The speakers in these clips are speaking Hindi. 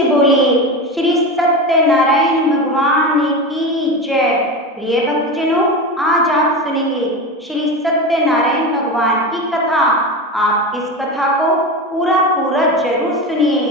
से बोलिए श्री सत्यनारायण भगवान की जय। प्रिय भक्तजनों, आज आप सुनेंगे श्री सत्यनारायण भगवान की कथा। आप इस कथा को पूरा जरूर सुनिए।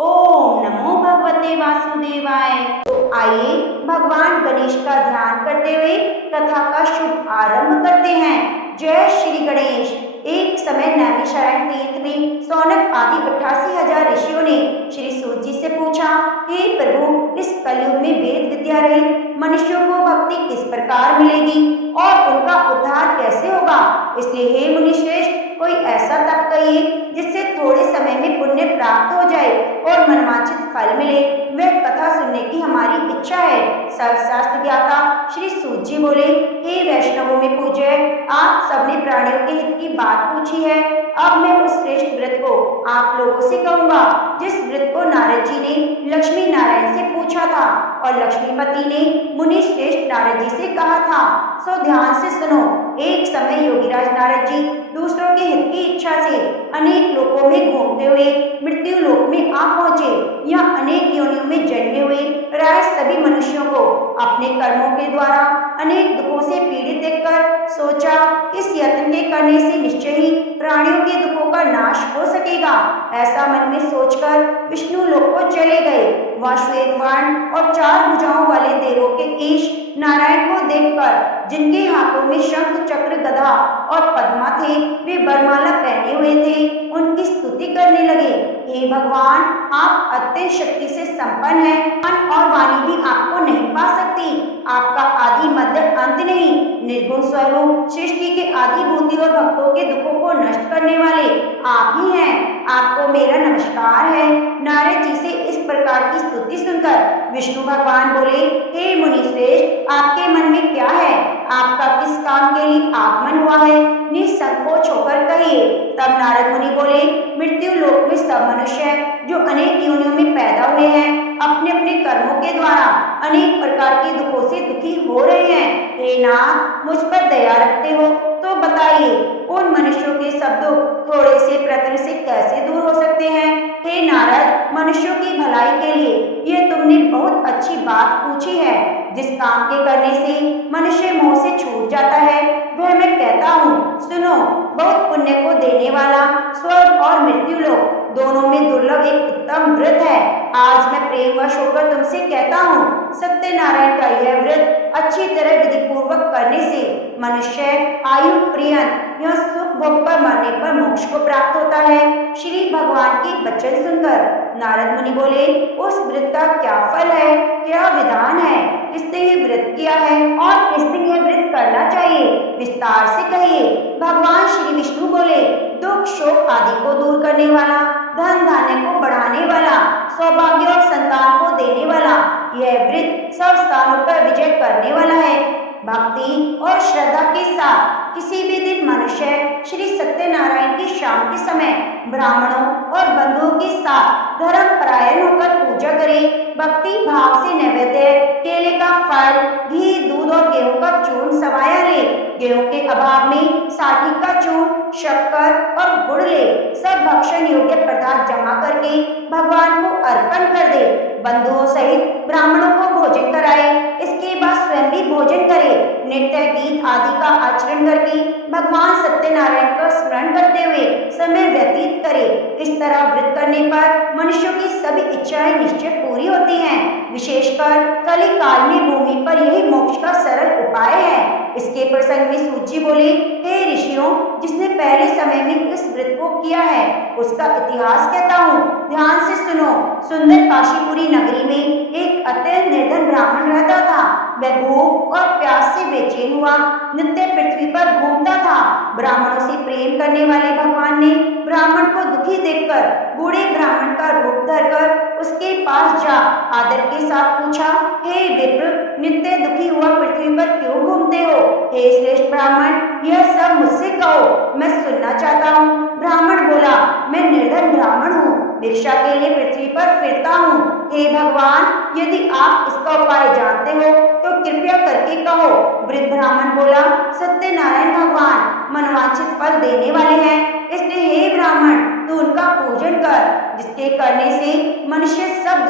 ओम नमो भगवते वासुदेवाय। तो आइए भगवान गणेश का ध्यान करते हुए कथा का शुभ आरंभ करते हैं। जय श्री गणेश। एक समय नैमिषारण्य तीर्थ में सौनक आदि 88,000 ऋषियों ने श्री सूत जी से पूछा, हे प्रभु, इस कलयुग में वेद विद्या रहित मनुष्यों को भक्ति किस प्रकार मिलेगी और उनका उद्धार कैसे होगा? इसलिए हे मुनि श्रेष्ठ, कोई ऐसा तप कहिए जिससे थोड़े समय में पुण्य प्राप्त हो जाए और मनवांछित फल मिले। वह कथा सुनने की हमारी इच्छा है। सर्वशास्त्र ज्ञाता श्री सूत जी बोले, हे वैष्णवों में पूज्य, आप सबने प्राणियों के हित की बात पूछी है। अब मैं उस श्रेष्ठ व्रत को आप लोगों से कहूंगा जिस व्रत को नारद जी ने लक्ष्मी नारायण से पूछा था और लक्ष्मीपति ने मुनि श्रेष्ठ नारद जी से कहा था। सो ध्यान से सुनो। एक समय योगीराज नारद जी दूसरों के हित की इच्छा से अनेक लोकों में घूमते हुए मृत्यु लोक में आ पहुंचे। यहाँ अनेक योनियों में जन्मे हुए प्राय सभी मनुष्यों को अपने कर्मों के द्वारा अनेक दुखों से पीड़ित देखकर सोचा, इस यत्न के करने से निश्चय ही प्राणियों के दुखों का नाश हो सकेगा। ऐसा मन में सोचकर विष्णु लोक को चले गए। वह श्वेत वर्ण और 4 भुजाओं वाले देवों के ईश नारायण को देखकर, जिनके हाथों में शंख चक्र गदा और पद्मा थे, वे बरमाला पहने हुए थे, उनकी स्तुति करने लगे। हे भगवान, आप अत्यंत शक्ति से संपन्न हैं। मन और वाणी भी आपको नहीं पा सकती। आपका आदि मध्य अंत नहीं। निर्गुण स्वरूप सृष्टि के आदि भूति और भक्तों के दुखों को नष्ट करने वाले आप ही हैं। आपको मेरा नमस्कार है। नारद जी से इस प्रकार की स्तुति सुनकर विष्णु भगवान बोले, हे मुनि श्रेष्ठ, आपके मन में क्या है? आपका किस काम के लिए आगमन हुआ है? निसंकोच होकर कहिए। तब नारद मुनि बोले, मृत्यु लोक में सब मनुष्य जो अनेक योनियों में पैदा हुए हैं, अपने अपने कर्मों के द्वारा अनेक प्रकार के दुखों से दुखी हो रहे हैं। हे नाथ, मुझ पर दया रखते हो तो बताइए, उन मनुष्यों के सब दुख थोड़े से प्रयत्न से कैसे दूर हो सकते हैं? हे नारद, मनुष्यों की भलाई के लिए यह तुमने बहुत अच्छी बात पूछी है। जिस काम के करने से मनुष्य मोह से छूट जाता है, वह मैं कहता हूँ, सुनो। बहुत पुण्य को देने वाला स्वर्ग और मृत्यु लोक दोनों में दुर्लभ एक उत्तम व्रत है। आज मैं प्रेमवश होकर तुमसे कहता हूँ, सत्यनारायण का यह व्रत अच्छी तरह विधि पूर्वक करने से मनुष्य आयु प्रियन यह सुख भोग पर मरने पर मोक्ष को प्राप्त होता है। श्री भगवान के वचन सुनकर नारद मुनि बोले, उस व्रत का क्या फल है, क्या विधान है? किसने ये व्रत किया है और किसने यह व्रत करना चाहिए? विस्तार से कहिए। भगवान श्री विष्णु बोले, दुख शोक आदि को दूर करने वाला, धन धान्य को बढ़ाने वाला, सौभाग्य और संतान को देने वाला यह व्रत सब स्थानों पर विजय करने वाला है। भक्ति और श्रद्धा के साथ किसी भी दिन मनुष्य श्री सत्यनारायण की शाम के समय ब्राह्मणों और बंधुओं के साथ धर्म परायण होकर पूजा करे। भक्ति भाव से नैवेद्य केले का फल, घी, दूध और गेहूं का चूर्ण सवाया ले। गेहूं के अभाव में साठी का चूर्ण, शक्कर और गुड़ ले। सब भक्षण योग्य पदार्थ जमा करके भगवान को अर्पण कर दे। बंधुओं सहित ब्राह्मणों को भोजन कराए। इसके बाद स्वयं भी भोजन करे। नृत्य गीत आदि का आचरण करके भगवान सत्यनारायण का स्मरण करते हुए समय व्यतीत करे। इस तरह व्रत करने पर मनुष्यों की सभी इच्छाएं निश्चय पूरी होती हैं। विशेषकर कली काल में भूमि पर यही मोक्ष का सरल उपाय है। इसके प्रसंग में सूत जी बोले, हे ऋषियों, जिसने पहले समय में इस व्रत को किया है उसका इतिहास कहता हूँ, ध्यान से सुनो। सुंदर काशीपुरी नगरी में एक अत्यंत निर्धन ब्राह्मण रहता था। वह भूख और प्यास से बेचैन हुआ नित्य पृथ्वी पर घूमता था। ब्राह्मणों से प्रेम करने वाले भगवान ने ब्राह्मण को दुखी देखकर बूढ़े ब्राह्मण का रूप धरकर उसके पास जा आदर के साथ पूछा, हे विप्र, नित्य दुखी हुआ पृथ्वी पर क्यों घूमते हो? हे श्रेष्ठ ब्राह्मण, यह सब मुझसे कहो, मैं सुनना चाहता हूँ। ब्राह्मण बोला, मैं निर्धन ब्राह्मण हूँ, भिक्षा के लिए पृथ्वी पर फिरता हूँ। हे भगवान, यदि आप इसका उपाय जानते हो तो कृपया करके कहो। वृद्ध ब्राह्मण बोला, सत्यनारायण भगवान मनवांछित फल देने वाले हैं, इसलिए हे ब्राह्मण, तू उनका पूजन कर, जिसके करने से मनुष्य सब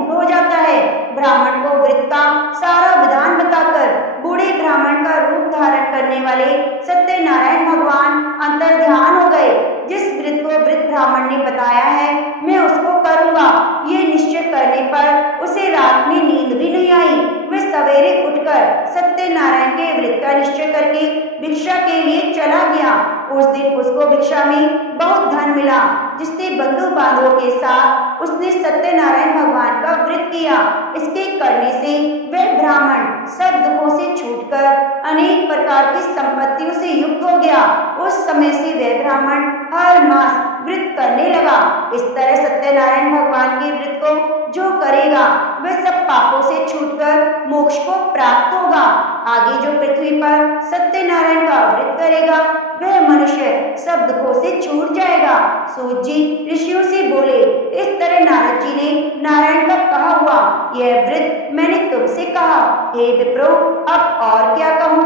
मुक्त हो जाता है। ब्राह्मण को वृत्त का सारा विधान बताकर बूढ़े ब्राह्मण का रूप धारण करने वाले सत्यनारायण भगवान अंतर्ध्यान हो गए। जिस वृत्त को वृद्ध ब्राह्मण ने बताया है मैं उसको करूंगा, ये निश्चय करने पर उसे रात में नींद भी नहीं आई। वह सवेरे उठकर सत्यनारायण के वृत्त का निश्चय करके भिक्षा के लिए चला गया। उस दिन उसको भिक्षा में बहुत धन मिला, जिससे बंधु बांधवों के साथ उसने सत्यनारायण भगवान का व्रत किया। इसके करने से वह ब्राह्मण सब दुखों से छूटकर अनेक प्रकार की संपत्तियों से युक्त हो गया। उस समय से वह ब्राह्मण हर मास व्रत करने लगा। इस तरह सत्यनारायण भगवान के व्रत को जो करेगा वह सब पापों से छूटकर मोक्ष को प्राप्त होगा। आगे जो पृथ्वी पर सत्यनारायण का व्रत करेगा वह मनुष्य सब दुखों से छूट जाएगा। सूत जी ऋषियों से बोले, इस तरह नारद जी ने नारायण का कहा हुआ यह व्रत मैंने तुमसे कहा। हे विप्रो, अब और क्या कहूँ?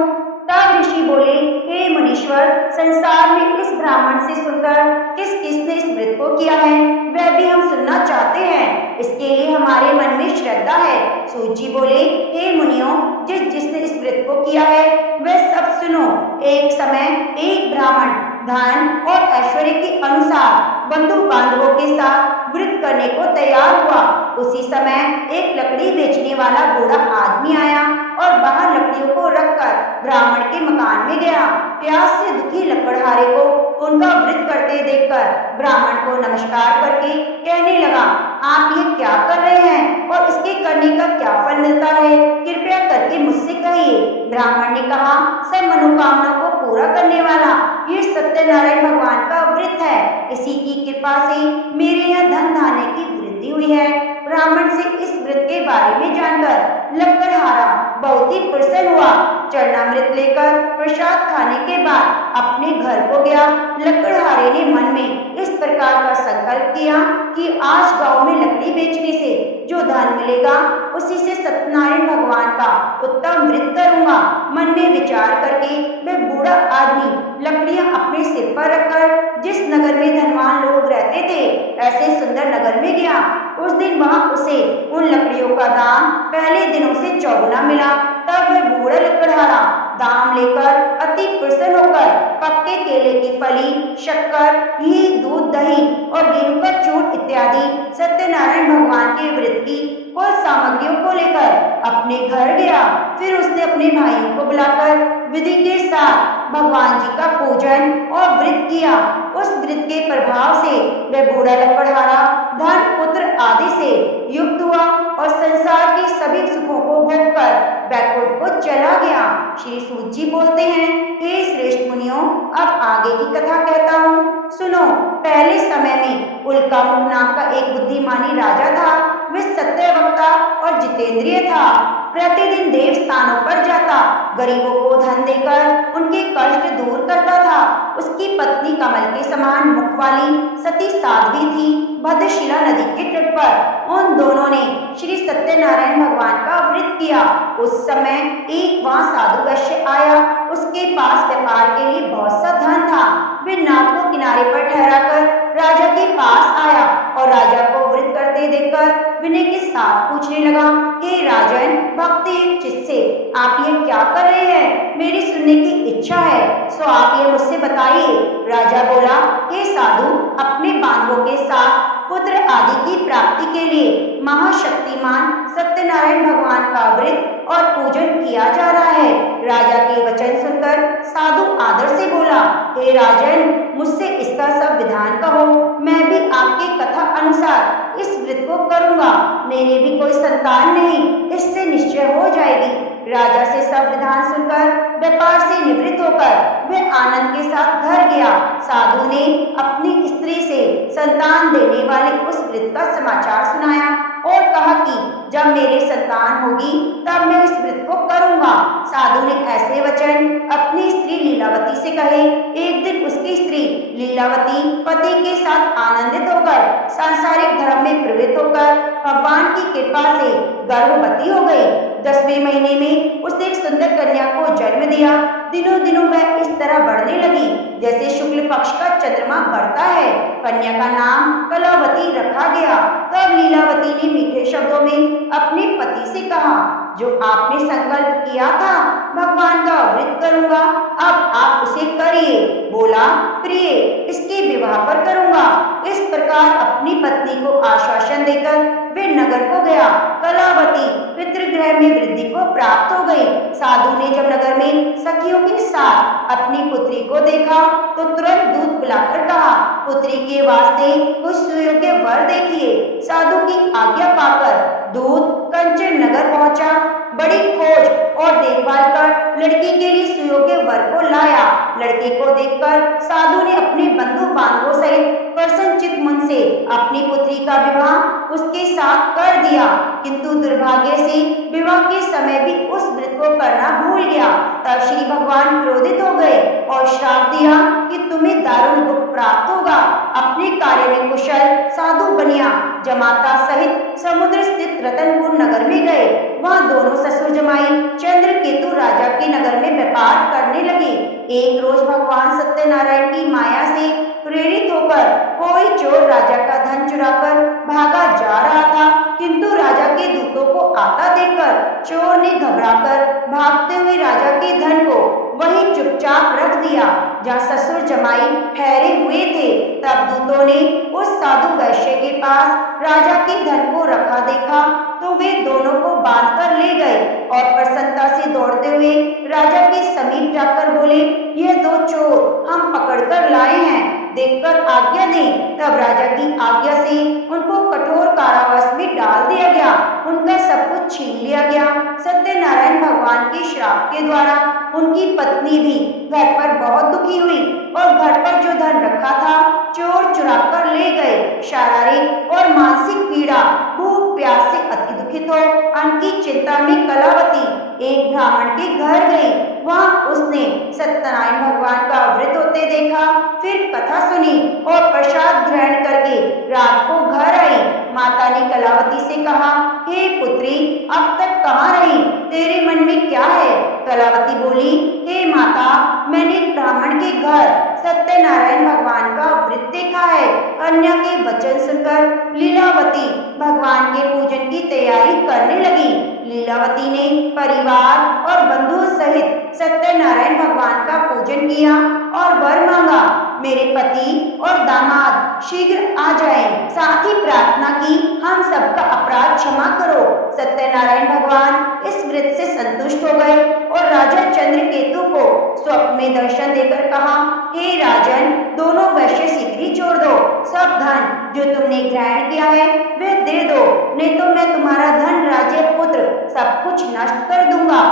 तब ऋषि बोले, हे मुनीश्वर, संसार में इस ब्राह्मण से सुनकर किस किसने इस व्रत को किया है वह भी हम सुनना चाहते हैं। इसके लिए हमारे मन में श्रद्धा है। सूत जी बोले, हे मुनियों, जिसने इस व्रत को किया है वह सब सुनो। एक समय एक ब्राह्मण धन और ऐश्वर्य के अनुसार बंधु बांधवों के साथ व्रत करने को तैयार हुआ। उसी समय एक लकड़ी बेचने वाला बूढ़ा आदमी आया और बाहर लकड़ियों को रखकर ब्राह्मण के मकान में गया। प्यास से दुखी लकड़हारे को उनका व्रत करते देखकर ब्राह्मण को नमस्कार करके कहने लगा, आप ये क्या कर रहे हैं और इसके करने का क्या फल मिलता है? कृपया करके मुझसे कहिए। ब्राह्मण ने कहा, सब मनोकामना को पूरा करने वाला ये सत्यनारायण भगवान का व्रत है। इसी की कृपा से मेरे यहाँ धन धान्य की वृद्धि हुई है। ब्राह्मण से इस व्रत के बारे में जानकर लकड़हारा बहुत ही प्रसन्न हुआ। चरणामृत लेकर प्रसाद खाने के बाद अपने घर को गया। लकड़हारे ने मन में इस प्रकार का संकल्प किया कि आज गांव में लकड़ी बेचने से जो धन मिलेगा उसी से सत्यनारायण भगवान का उत्तम व्रत करूंगा। मन में विचार करके वह बूढ़ा आदमी लकड़ियां अपने सिर पर रखकर जिस नगर में धनवान लोग रहते थे ऐसे सुंदर नगर में गया। उस दिन वहां उसे उन लकड़ियों का दाम पहले दिनों से चौगुना मिला। तब वह बूढ़ा लकड़हारा दाम लेकर अति प्रसन्न होकर पक्के केले की फली, शक्कर, घी, दूध, दही और गेहूं का चूट इत्यादि सत्यनारायण भगवान के व्रत की कुल सामग्रियों को लेकर अपने घर गया। फिर उसने अपने भाइयों को बुलाकर विधि के साथ भगवान जी का पूजन और व्रत किया। उस व्रत के प्रभाव से वह बूढ़ा लकड़हारा धन, पुत्र आदि से युक्त हुआ और संसार के सभी सुखों को भोगकर बैकुंठ को चला गया। श्री सूत जी बोलते हैं, हे श्रेष्ठ मुनियों, अब आगे की कथा कहता हूँ, सुनो। पहले समय में उल्कामुख नाम का एक बुद्धिमानी राजा था। वह सत्यवक्ता और जितेंद्रिय था। प्रतिदिन देव स्थानों पर जाता, गरीबों को धन देकर उनके कष्ट दूर करता था। उसकी पत्नी कमल के समान मुख वाली सती साध्वी थी। भद्रशिला नदी के तट पर उन दोनों ने श्री सत्यनारायण भगवान का व्रत किया। उस समय एक वहां साधु वैश्य आया। उसके पास व्यापार के लिए बहुत सा धन था। वह नाव को किनारे पर ठहराकर राजा के पास आया और राजा को व्रत करते देखकर विनय के साथ पूछने लगा, हे राजन, भक्ति चित्त से आप ये क्या कर रहे हैं? मेरी सुनने की इच्छा है, सो आप ये मुझसे बताइए। राजा बोला, हे साधु, अपने बांधवों के साथ पुत्र आदि की प्राप्ति के लिए महाशक्तिमान सत्यनारायण भगवान का व्रत और पूजन किया जा रहा है। राजा के वचन सुनकर साधु आदर से बोला, हे राजन, मुझसे इसका सब विधान कहो, मैं भी आपकी कथा अनुसार इस व्रत को करूंगा। मेरे भी कोई संतान नहीं, इससे निश्चय हो जाएगी। राजा से सब विधान सुनकर व्यापार से निवृत्त होकर वह आनंद के साथ घर गया। साधु ने अपनी स्त्री से संतान देने वाले उस व्रत का समाचार सुनाया और कहा कि जब मेरे संतान होगी तब मैं इस व्रत को करूंगा। साधु ने ऐसे वचन अपनी स्त्री लीलावती से कहे। एक दिन उसकी स्त्री लीलावती पति के साथ आनंदित होकर सांसारिक धर्म में प्रवृत्त होकर भगवान की कृपा से गर्भवती हो गई। 10वें महीने में उसने एक सुंदर कन्या को जन्म दिया। दिनों दिनों वह इस तरह बढ़ने लगी जैसे शुक्ल पक्ष का चंद्रमा बढ़ता है। कन्या का नाम कलावती रखा गया। तब लीलावती ने मीठे शब्दों में अपने पति से कहा, जो आपने संकल्प किया था भगवान का व्रत करूंगा, अब आप उसे करिए। बोला, प्रिय, इसके विवाह पर करूंगा। इस प्रकार अपनी पत्नी को आश्वासन देकर वे नगर को गया। कलावती पितृगृह में वृद्धि को प्राप्त हो गई। साधु ने जब नगर में सखियों के साथ अपनी पुत्री को देखा तो तुरंत दूत बुलाकर कहा, पुत्री के वास्ते कुछ सुयोग्य वर देखिए। साधु की आज्ञा पाकर दूत कंचन नगर पहुंचा। बड़ी खोज और देखभाल कर लड़की के लिए सुयोग्य वर को लाया। लड़के को देखकर साधु ने अपने बंधु बांधवों सहित प्रसन्नचित्त मन से अपनी पुत्री का विवाह उसके साथ कर दिया, किंतु दुर्भाग्य से विवाह के समय भी उस व्रत को करना भूल गया। तब श्री भगवान क्रोधित हो गए और श्राप दिया कि तुम्हें दारुण दुख प्राप्त होगा। अपने कार्य में कुशल साधु बनिया जमाता सहित समुद्र स्थित रतनपुर नगर में गए। वहां दोनों ससुर जमाई चंद्रकेतु राजा के नगर में व्यापार करने लगे। एक रोज भगवान सत्यनारायण की माया से प्रेरित होकर कोई चोर राजा का धन चुराकर भागा जा रहा था, किंतु राजा के दूतों को आता देखकर चोर ने घबराकर भागते हुए राजा के धन को वहीं चुपचाप रख दिया जहाँ ससुर जमाई ठहरे हुए थे। तब दूतों ने उस साधु वैश्य के पास राजा के धन को रखा देखा तो वे दोनों को बांधकर ले गए और प्रसन्नता से दौड़ते हुए राजा के समीप जाकर बोले, ये दो चोर हम पकड़कर लाए हैं, देखकर आज्ञा दें। तब राजा की आज्ञा से उनको कठोर कारावास में डाल दिया गया। उनका सब कुछ छीन लिया गया। सत्यनारायण भगवान के श्राप के द्वारा उनकी पत्नी भी घर पर बहुत दुखी हुई और घर पर जो धन रखा था चोर चुरा कर ले गए। शारीरिक और मानसिक पीड़ा, भूख प्यास से अति दुखित हो अन्न की चिंता में कलावती एक ब्राह्मण के घर गई। वहां उसने सत्यनारायण भगवान का व्रत होते देखा, फिर कथा सुनी और प्रसाद ग्रहण करके रात को घर आई। माता ने कलावती से कहा, हे पुत्री, अब तक कहाँ रही? तेरे मन में क्या है? कलावती बोली, हे माता, मैंने ब्राह्मण के घर सत्यनारायण भगवान का व्रत देखा है। कन्या के वचन सुनकर लीलावती भगवान के पूजन की तैयारी करने लगी। लीलावती ने परिवार और बंधुओं सहित सत्यनारायण भगवान का पूजन किया और वर मांगा, मेरे पति और दामाद शीघ्र आ जाएं। साथ ही प्रार्थना की, हम सबका अपराध क्षमा करो। सत्यनारायण भगवान इस व्रत से संतुष्ट हो गए और राजा चंद्रकेतु को स्वप्न में दर्शन देकर कहा, हे राजन, दोनों वैश्य शीघ्र ही छोड़ दो। सब धन जो तुमने ग्रहण किया है वे दे दो, नहीं तो मैं तुम्हारा धन, राज्य, पुत्र सब कुछ नष्ट कर दूंगा।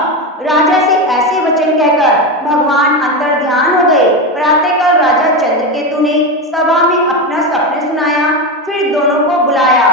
राजा से ऐसे वचन कहकर भगवान अंतर ध्यान हो गए। प्रातःकाल राजा चंद्रकेतु ने सभा में अपना सपने सुनाया, फिर दोनों को बुलाया।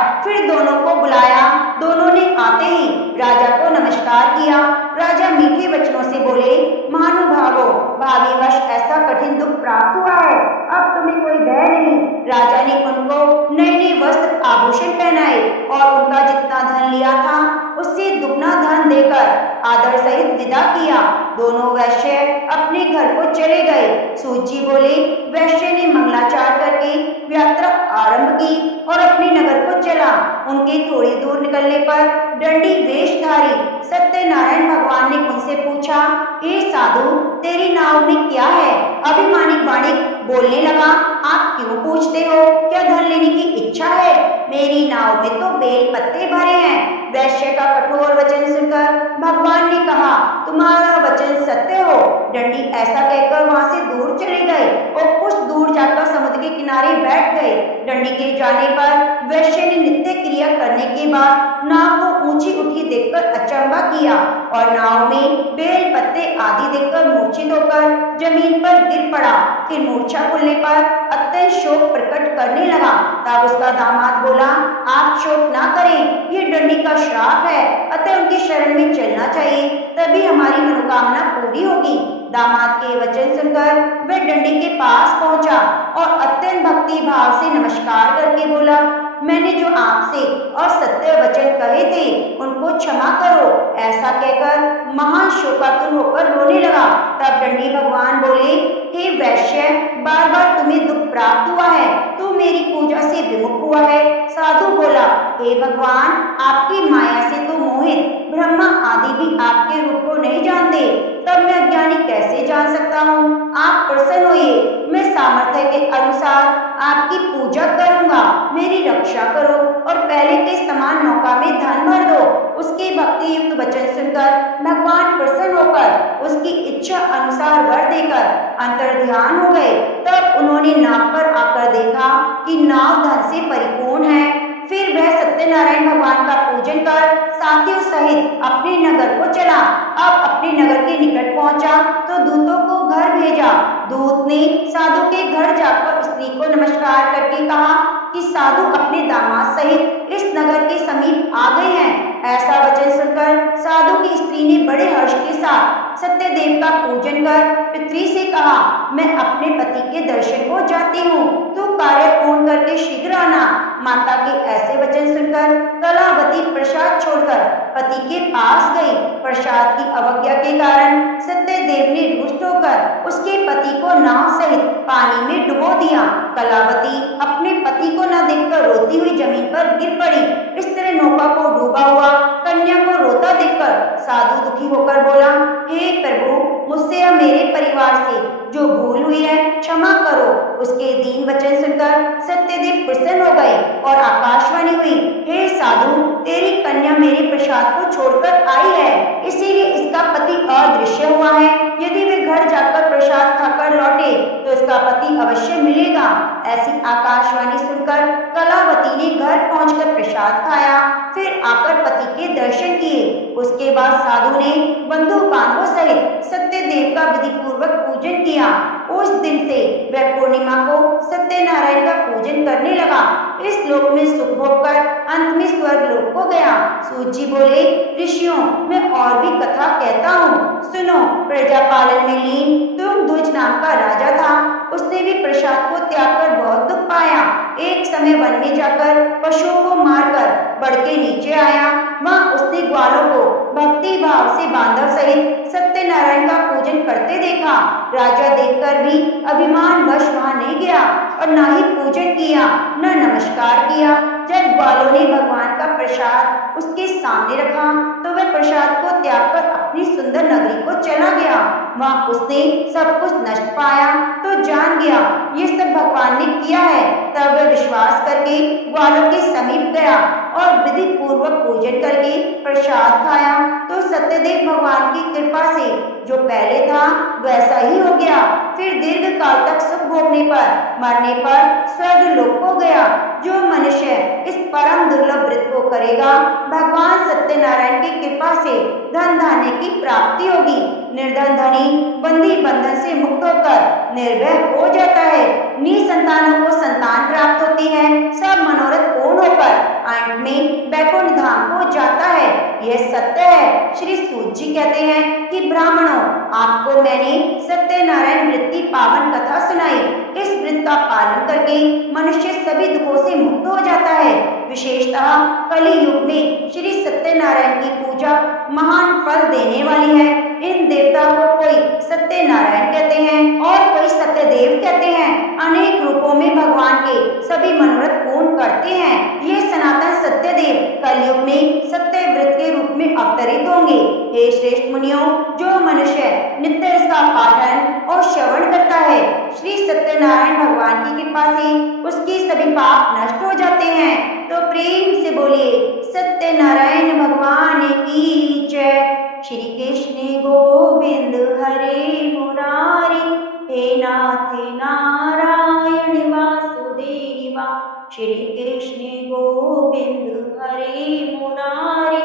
दोनों ने आते ही राजा को नमस्कार किया। राजा मीठे वचनों से बोले, महानुभावो, भाग्यवश ऐसा कठिन दुख प्राप्त हुआ है, अब तुम्हें कोई भय नहीं। राजा ने उनको नए नए वस्त्र आभूषण पहनाए और उनका जितना धन लिया था उससे दुगना धन देकर आदर सहित विदा किया। दोनों वैश्य अपने घर को चले गए। सूची बोले, वैश्य ने मंगलाचार करके यात्रा आरंभ की और अपने नगर को चला। उनके थोड़ी दूर निकलने पर दंडी वेशधारी सत्यनारायण भगवान ने उनसे पूछा, हे साधु, तेरी नाव में क्या है? अभिमानी वाणी बोलने लगा, आप क्यों पूछते हो? क्या धन लेने की इच्छा है? मेरी नाव में तो बेल पत्ते भरे हैं। वैश्य का कठोर वचन सुनकर भगवान ने कहा, तुम्हारा वचन सत्य हो। दंडी ऐसा कहकर वहां से दूर चले गए और कुछ दूर जाकर समुद्र के किनारे बैठ गए। दंडी के जाने पर वैश्य ने नित्य क्रिया करने के बाद नाव को ऊंची उठी देखकर अचंभा किया और नाव में बेल पत्ते आदि देखकर मूर्छित होकर जमीन पर गिर पड़ा। फिर मूर्छा खुलने पर अत्यंत शोक प्रकट करने लगा। तब उसका दामाद बोला, आप शोक ना करें, ये दंडी का श्राप है, अतः उनकी शरण में चलना चाहिए, तभी हमारी मनोकामना पूरी होगी। दामाद के वचन सुनकर वह दंडी के पास पहुंचा और अत्यंत भक्ति भाव से नमस्कार करके बोला, मैंने जो आपसे असत्य वचन कहे थे उनको क्षमा करो। ऐसा कहकर महान शोकातुर होकर रोने लगा। तब दंडी भगवान बोले, हे वैश्य, बार बार तुम्हें दुख प्राप्त हुआ है, तू मेरी पूजा से विमुख हुआ है। साधु बोला, हे भगवान, आपकी माया से तो मोहित ब्रह्मा आदि भी आपके रूप को नहीं जानते, तब मैं अज्ञानी कैसे जान सकता हूँ। आप प्रसन्न होइए, मैं सामर्थ्य के अनुसार आपकी पूजा करूंगा। मेरी रक्षा करो और पहले के समान नौका में धन भर दो। उसके भक्ति युक्त वचन सुनकर भगवान प्रसन्न होकर उसकी इच्छा अनुसार वर देकर अंतर ध्यान हो गए। तब उन्होंने नाव पर आकर देखा कि नाव धन से परिपूर्ण है। फिर वह सत्यनारायण भगवान का पूजन कर साथियों सहित अपने नगर को चला। अब अपने नगर के निकट पहुंचा तो दूतों को घर भेजा। दूत ने साधु के घर जाकर स्त्री को नमस्कार करके कहा कि साधु अपने दामाद सहित इस नगर के समीप आ गए हैं। ऐसा वचन सुनकर साधु की स्त्री ने बड़े हर्ष के साथ सत्यदेव का पूजन कर पितरी से कहा, मैं अपने पति के दर्शन को जाती हूँ, तू कार्य पूर्ण करके शीघ्र आना। माता के ऐसे वचन सुनकर कलावती प्रसाद छोड़कर पति के पास गई। प्रसाद की अवज्ञा के कारण सत्यदेव ने रुष्ट होकर उसके पति को नाव सहित पानी में डुबो दिया। कलावती अपने पति को न देखकर रोती हुई जमीन पर गिर पड़ी। इस तरह नौका को डूबा हुआ कन्या को रोता देखकर साधु दुखी होकर बोला, हे प्रभु, मुझसे या मेरे परिवार से जो भूल हुई है क्षमा करो। उसके दीन वचन सुनकर सत्यदेव प्रसन्न हो गए और आकाशवाणी हुई, हे साधु, तेरी कन्या मेरे प्रसाद को छोड़कर आई है, इसीलिए इसका पति अदृश्य हुआ है। यदि वे घर जाकर प्रसाद खाकर लौटे तो इसका पति अवश्य मिलेगा। ऐसी आकाशवाणी सुनकर कलावती ने घर पहुंचकर प्रसाद खाया, फिर आकर पति के दर्शन किए। उसके बाद साधु ने बंधु बांधवों सहित सत्यदेव का विधि पूर्वक पूजन किया। उस दिन से वह पूर्णिमा को सत्यनारायण का पूजन करने लगा। इस लोक में सुख भोग कर अंत में स्वर्ग लोक को गया। सूत जी बोले, ऋषियों, मैं और भी कथा कहता हूँ, सुनो। प्रजा पालन में लीन तुंगध्वज नाम का राजा था। उसने भी प्रसाद को त्याग कर बहुत दुख पाया। एक समय वन में जाकर पशुओं को मारकर बढ़ के नीचे आया। वहाँ उसने ग्वालों को भक्ति भाव से बांधव सहित सत्यनारायण का पूजन करते देखा। राजा देखकर भी अभिमान वश वहाँ नहीं गया और न ही पूजन किया, न नमस्कार किया। जब ग्वालों ने भगवान का प्रसाद उसके सामने रखा तो वह प्रसाद को त्याग कर अपनी सुंदर नगरी को चला गया। वहाँ उसने सब कुछ नष्ट पाया तो जान गया ये सब भगवान ने किया है। तब वह विश्वास करके ग्वालों के समीप गया और विधि पूर्वक पूजन करके प्रसाद खाया तो सत्यदेव भगवान की कृपा से जो पहले था वैसा ही हो गया। फिर दीर्घ काल तक सुख भोगने पर मरने पर स्वर्ग लोक को गया। जो मनुष्य इस परम दुर्लभ व्रत को करेगा, भगवान सत्यनारायण की कृपा से धन धान्य की प्राप्ति होगी। निर्धन धनी बंदी बंधन से मुक्त होकर निर्भय हो जाता है। निसंतानों को संतान प्राप्त होती है। सब मनोरथ पूर्ण होकर अंत में बैकुंठ धाम को जाता है। यह सत्य है। श्री सूत जी कहते हैं कि ब्राह्मणों, आपको मैंने सत्यनारायण व्रत की पावन कथा सुनाई। इस व्रत का पालन करके मनुष्य सभी दुखों से मुक्त हो जाता है। विशेषतः कली युग में श्री सत्यनारायण की पूजा महान फल देने वाली है। इन देवता को कोई सत्यनारायण कहते हैं और कोई सत्यदेव कहते हैं। अनेक रूपों में भगवान के सभी मनोरथ पूर्ण करते हैं। ये सनातन सत्यदेव कलयुग में सत्य व्रत के रूप में अवतरित होंगे। हे श्रेष्ठ मुनियों, जो मनुष्य नित्य इसका पाठन और श्रवण करता है, श्री सत्यनारायण भगवान की कृपा से उसके सभी पाप नष्ट हो जाते हैं। तो प्रेम से बोलिए, सत्यनारायण भगवान की जय। श्री कृष्ण गोविंद हरे मुरारी, हे नाथ नारायण वासुदेवा। श्री कृष्ण गोविंद हरे मुरारी,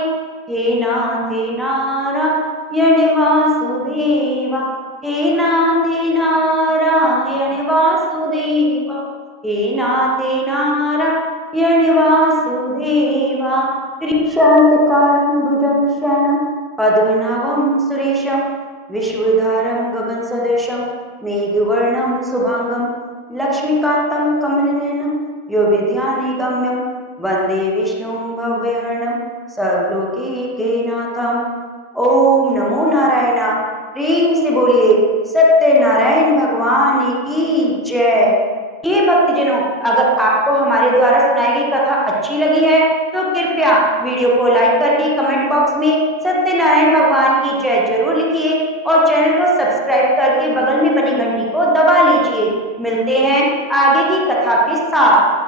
हे नाथ नारायण वासुदेवा। हे नाथ नारायण वासुदेवा, हे नाथ नारायण वासुदेवा। शांतकारं भुजंशनं पद्मनाभं सुरेशं, विश्वोद्धारं गगनसदृशं, मेघवर्णं शुभांगं, लक्ष्मीकान्तं कमलनयनं, योगिध्यानगम्यं, वन्दे विष्णुं भव्यहरणं, सर्वलोकैकनाथम। ओम नमो नारायण। प्रेम से बोलिए सत्यनारायण भगवान की जय। ये भक्तजनों, अगर आपको हमारे द्वारा सुनाई गई कथा अच्छी लगी है तो कृपया वीडियो को लाइक करके कमेंट बॉक्स में सत्यनारायण भगवान की जय जरूर लिखिए और चैनल को सब्सक्राइब करके बगल में बनी घंटी को दबा लीजिए। मिलते हैं आगे की कथा के साथ।